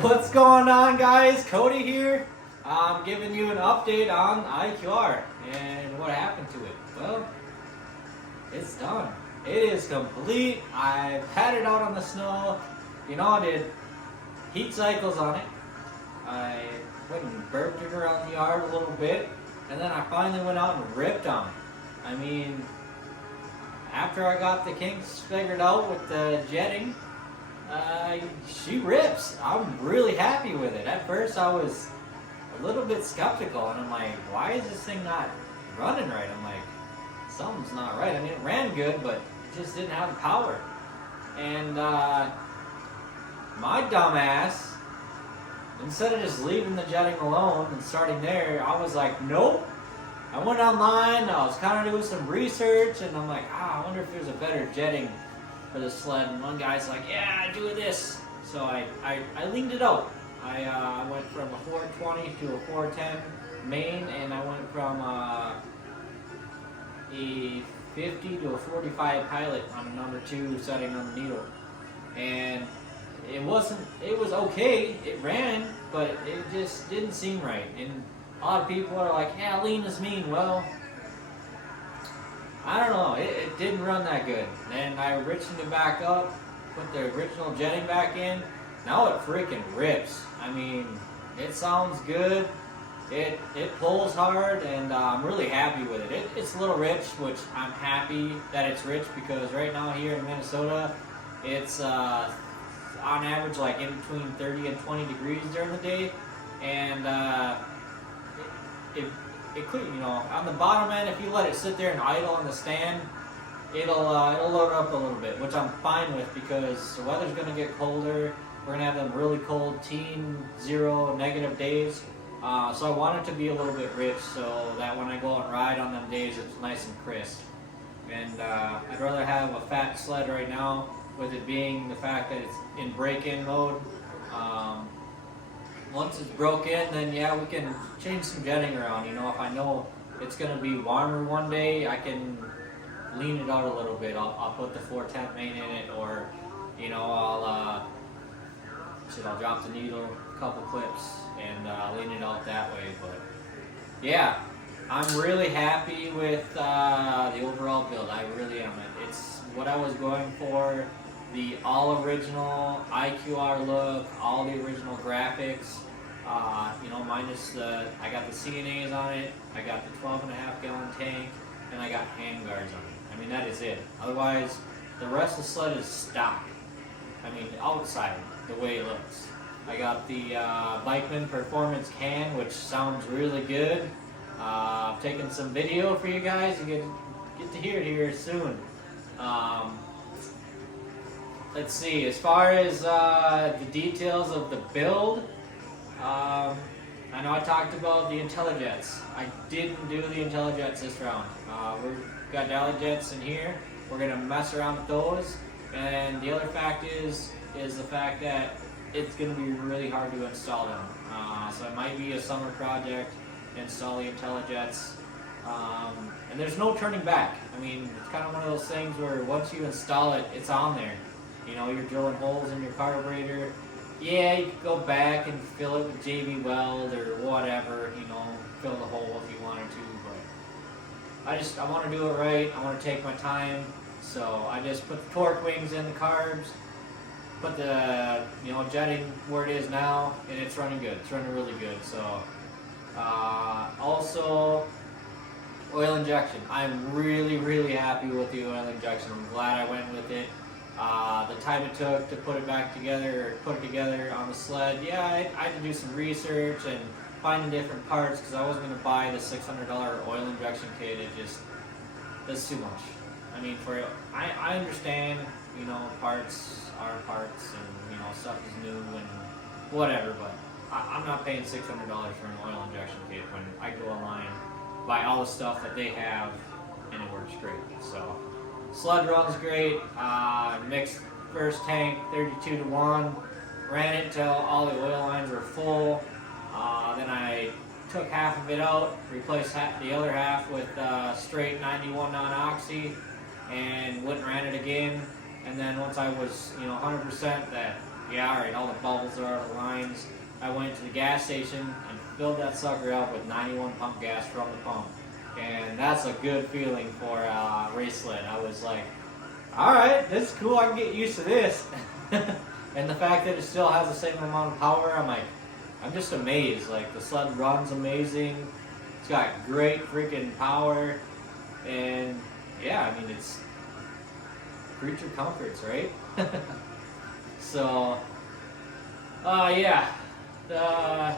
What's going on, guys? Cody here. I'm giving you an update on IQR and what happened to it. Well, it's done. It is complete. I've had it out on the snow. I did heat cycles on it. I went and burped it around the yard a little bit, and then I finally went out and ripped on it. I mean, after I got the kinks figured out with the jetting, she rips. I'm really happy with it. At first I was a little bit skeptical, and I'm like, why is this thing not running right? I'm like, something's not right. I mean, it ran good, but it just didn't have the power. And my dumb ass, instead of just leaving the jetting alone and starting there, I was like, nope. I went online, I was kind of doing some research, and I'm like, I wonder if there's a better jetting for the sled. And one guy's like, yeah, do this. So I leaned it out. I went from a 420 to a 410 main, and I went from a 50 to a 45 pilot on a number 2 setting on the needle. And it was okay, it ran, but it just didn't seem right. And a lot of people are like, yeah, lean is mean. Well, I don't know, it didn't run that good. And I richened it back up, put the original jetting back in. Now it freaking rips. I mean, it sounds good, it pulls hard, and I'm really happy with it. It's a little rich, which I'm happy that it's rich, because right now here in Minnesota, it's on average like in between 30 and 20 degrees during the day. And it could, on the bottom end, if you let it sit there and idle on the stand, it'll load up a little bit, which I'm fine with, because the weather's going to get colder. We're going to have them really cold -0 negative days. So I want it to be a little bit rich, so that when I go and ride on them days, it's nice and crisp. And I'd rather have a fat sled right now, with it being the fact that it's in break-in mode. Once it's broke in, then yeah, we can change some jetting around. If I know it's going to be warmer one day, I can lean it out a little bit. I'll put the 410 main in it, or I'll drop the needle a couple clips and lean it out that way. But yeah, I'm really happy with the overall build. I really am. It's what I was going for. The all original IQR look, all the original graphics, minus I got the CNAs on it, I got the 12.5 gallon tank, and I got handguards on it. I mean, that is it. Otherwise, the rest of the sled is stock. I mean, outside, the way it looks. I got the Bikeman Performance can, which sounds really good. I've taken some video for you guys. You get to hear it here soon. Let's see, as far as the details of the build, I know I talked about the IntelliJets. I didn't do the IntelliJets this round. We've got DallyJets in here. We're going to mess around with those. And the other fact is the fact that it's going to be really hard to install them. So it might be a summer project, install the IntelliJets. And there's no turning back. I mean, it's kind of one of those things where once you install it, it's on there. You're drilling holes in your carburetor. Yeah, you could go back and fill it with JB Weld or whatever, fill the hole if you wanted to, but I want to do it right. I want to take my time, so I just put the torque wings in the carbs, put the, jetting where it is now, and it's running good. It's running really good. So, also, oil injection. I'm really, really happy with the oil injection. I'm glad I went with it. The time it took to put it together on the sled, yeah, I had to do some research and finding different parts, because I wasn't going to buy the $600 oil injection kit. That's too much. I mean, I understand, parts are parts, and, stuff is new and whatever, but I'm not paying $600 for an oil injection kit when I go online, buy all the stuff that they have, and it works great. So sled runs great. Mixed first tank 32-to-1. Ran it till all the oil lines were full. Then I took half of it out, replaced the other half with straight 91 non-oxy, and went and ran it again. And then once I was, 100% that, yeah, and all the bubbles are out of the lines. I went to the gas station and filled that sucker up with 91 pump gas from the pump. And that's a good feeling for a race sled. I was like, alright, this is cool, I can get used to this. And the fact that it still has the same amount of power, I'm just amazed. Like, the sled runs amazing. It's got great freaking power. And yeah, I mean, it's creature comforts, right? So, yeah. The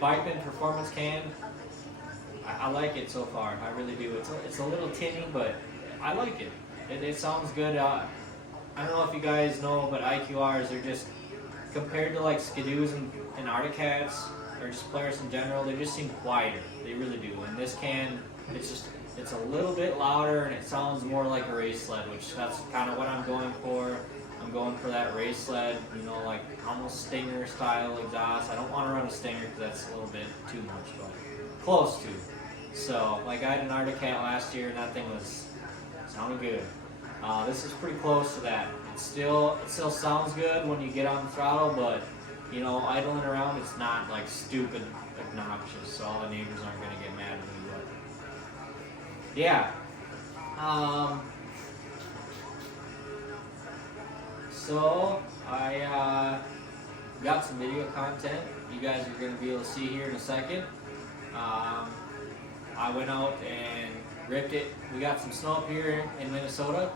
Bikeman Performance can, I like it so far. I really do. It's a little tinny, but I like it. It sounds good. I don't know if you guys know, but IQRs are just, compared to like Skidoos and Articats, or just players in general, they just seem quieter. They really do. And this can, it's a little bit louder, and it sounds more like a race sled, which that's kind of what I'm going for. I'm going for that race sled, you know, like almost Stinger style exhaust. I don't want to run a Stinger because that's a little bit too much, but close to. So, like I had an Articat last year, and that thing was sounding good. This is pretty close to that. It still sounds good when you get on the throttle, but you know, idling around, it's not like stupid obnoxious. So all the neighbors aren't gonna get mad at me. But yeah. So I got some video content you guys are going to be able to see here in a second. I went out and ripped it. We got some snow up here in Minnesota,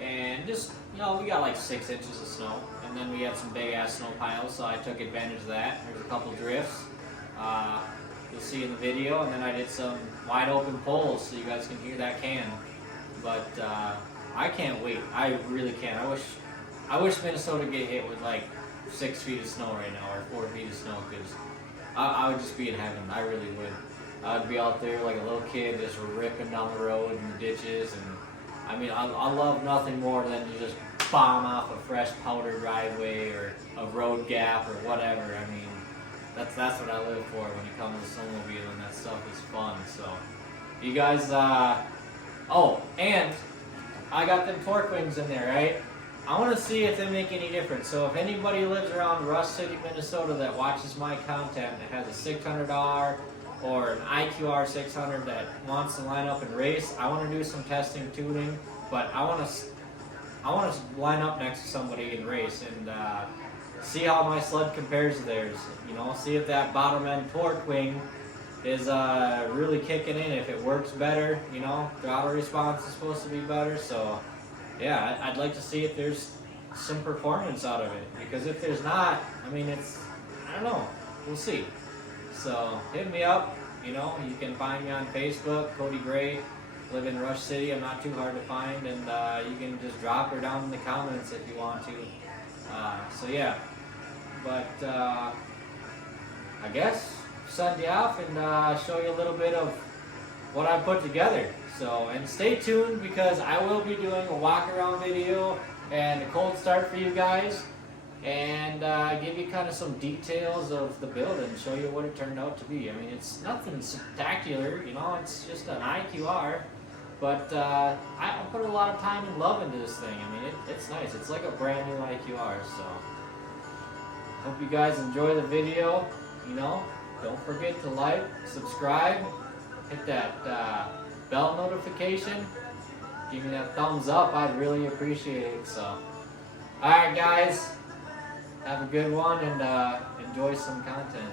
and just, you know, we got like 6 inches of snow, and then we had some big ass snow piles, so I took advantage of that. There's a couple drifts you'll see in the video, and then I did some wide open pulls so you guys can hear that can. But I can't wait. I really can't. I wish Minnesota get hit with like 6 feet of snow right now, or 4 feet of snow, because I would just be in heaven. I really would. I'd be out there like a little kid just ripping down the road in the ditches, and I mean, I love nothing more than to just bomb off a fresh powder driveway or a road gap or whatever. I mean, that's what I live for when it comes to snowmobiling. That stuff is fun. So, you guys, oh, and I got them torque wings in there, right? I want to see if they make any difference. So if anybody lives around Rush City, Minnesota that watches my content that has a 600R or an IQR 600 that wants to line up and race, I want to do some testing, tuning, but I want to line up next to somebody and race and see how my sled compares to theirs. You know, see if that bottom end torque wing is really kicking in, if it works better. You know, throttle response is supposed to be better, so yeah, I'd like to see if there's some performance out of it, because if there's not, I mean, I don't know, we'll see. So hit me up, you know, you can find me on Facebook, Cody Gray, live in Rush City. I'm not too hard to find, and you can just drop her down in the comments if you want to. So yeah, but I guess send you off and show you a little bit of what I put together. So, and stay tuned, because I will be doing a walk around video and a cold start for you guys, and give you kind of some details of the build and show you what it turned out to be. I mean, it's nothing spectacular, you know, it's just an IQR, but I put a lot of time and love into this thing. I mean, it's nice. It's like a brand new IQR, so hope you guys enjoy the video. You know, don't forget to like, subscribe, hit that bell notification, give me that thumbs up. I'd really appreciate it. So, alright guys, have a good one, and enjoy some content.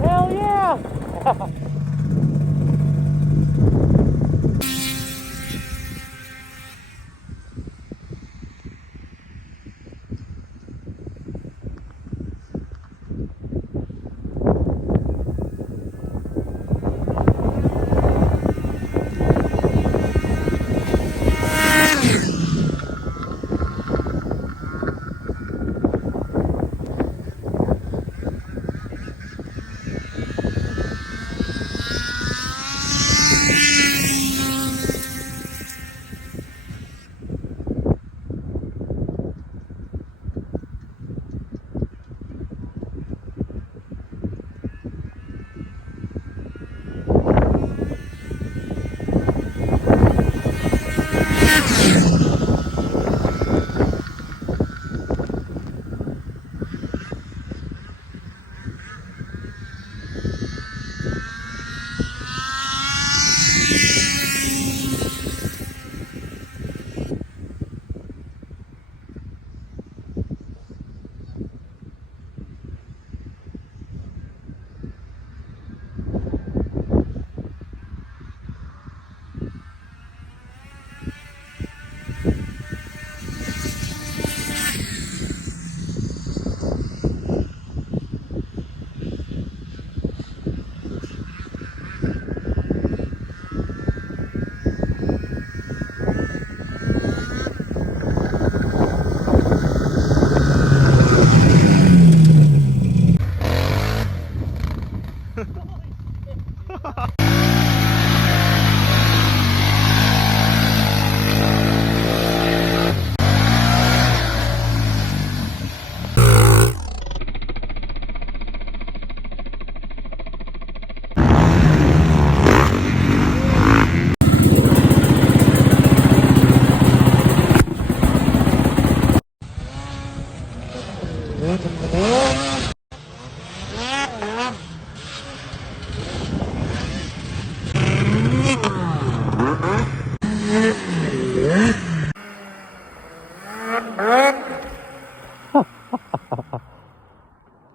Hell yeah!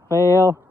Fail.